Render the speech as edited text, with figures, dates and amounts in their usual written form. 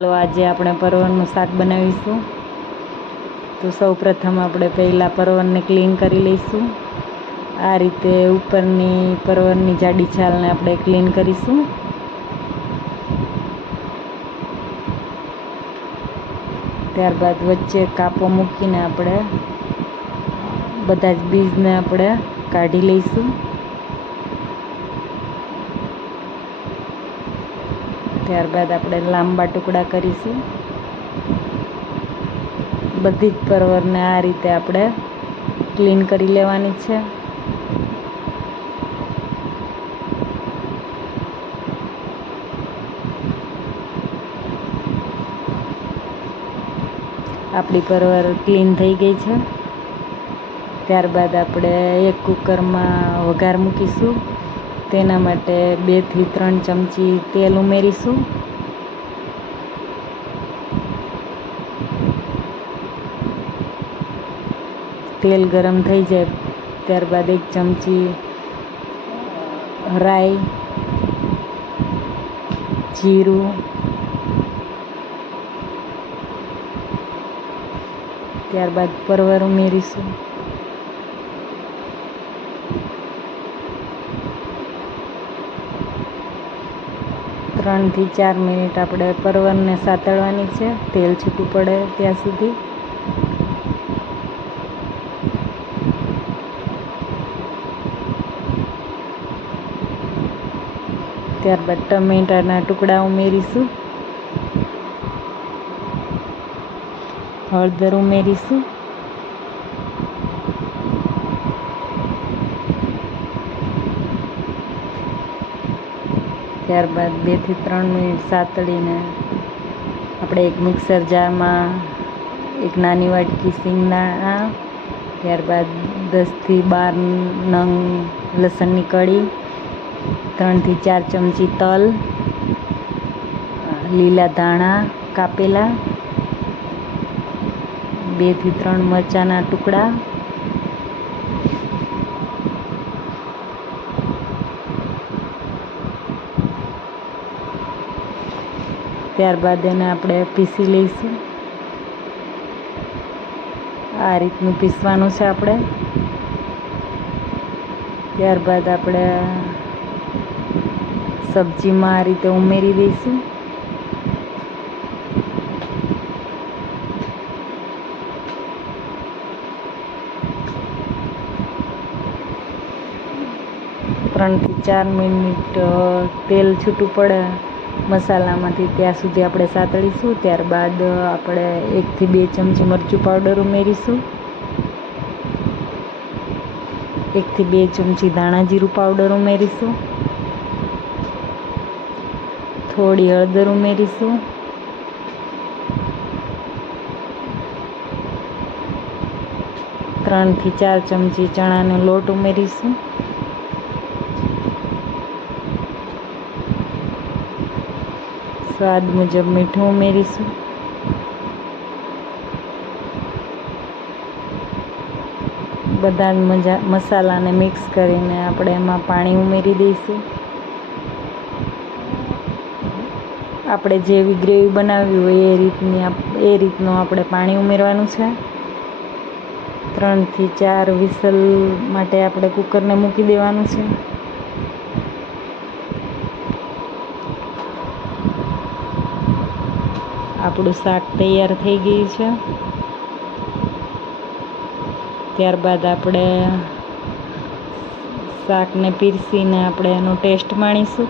તો આજે આપણે પરવરનું શાક બનાવીશું. તો સૌપ્રથમ આપણે પહેલાં પરવરને ક્લીન કરી લઈશું. આ રીતે ઉપરની પરવરની જાડી છાલને આપણે ક્લીન કરીશું. ત્યારબાદ વચ્ચે કાપો મૂકીને આપણે બધા જ બીજને આપણે કાઢી લઈશું. ત્યારબાદ આપણે લાંબા ટુકડા કરીશું. બધી જ પરવરને આ રીતે આપણે ક્લીન કરી લેવાની છે. આપણી પરવર ક્લીન થઈ ગઈ છે. ત્યારબાદ આપણે એક કુકરમાં વઘાર મૂકીશું. તેના માટે 2 થી 3 ચમચી તેલ ઉમેરીશું. તેલ ગરમ થઈ જાય ત્યારબાદ 1 ચમચી રાઈ, જીરું, ત્યારબાદ પરવર ઉમેરીશું. ત્રણ થી 4 મિનિટ આપણે પરવરને સાતળવાની છે, તેલ છૂટું પડે ત્યાં સુધી. ત્યારબાદ ટમેટાના ટુકડા ઉમેરીશું. હળદર ઉમેરીશું. ત્યારબાદ 2 થી 3 મિનિટ સાતળીને આપણે એક મિક્સર જારમાં એક નાની વાટકી સિંગદાણા, ત્યારબાદ 10 થી 12 નંગ લસણની કળી, 3 થી 4 ચમચી તલ, લીલા ધાણા કાપેલા, 2 થી 3 મરચાંના ટુકડા, ત્યારબાદ એને આપણે પીસી લઈશું. આ રીતનું પીસવાનું છે આપણે. ત્યારબાદ આપણે સબ્જીમાં આ રીતે ઉમેરી દઈશું. ત્રણ થી 4 મિનિટ તેલ છૂટું પડે મસાલામાંથી ત્યાં સુધી આપણે સાતળીશું. ત્યારબાદ આપણે 1 થી 2 ચમચી મરચું પાવડર ઉમેરીશું. 1 થી 2 ચમચી ધાણા જીરું પાવડર ઉમેરીશું. થોડી હળદર ઉમેરીશું. ત્રણ થી 4 ચમચી ચણાનો લોટ ઉમેરીશું. સ્વાદ મુજબ મીઠું ઉમેરીશું. બધા મસાલાને મિક્સ કરીને આપણે એમાં પાણી ઉમેરી દઈશું. આપણે જેવી ગ્રેવી બનાવવી હોય એ રીતનું આપણે પાણી ઉમેરવાનું છે. 3 થી 4 વિસલ માટે આપણે કુકરને મૂકી દેવાનું છે. આપણું શાક તૈયાર થઈ ગયું છે. ત્યારબાદ આપણે શાકને પીરસીને આપણે એનો ટેસ્ટ માણીશું.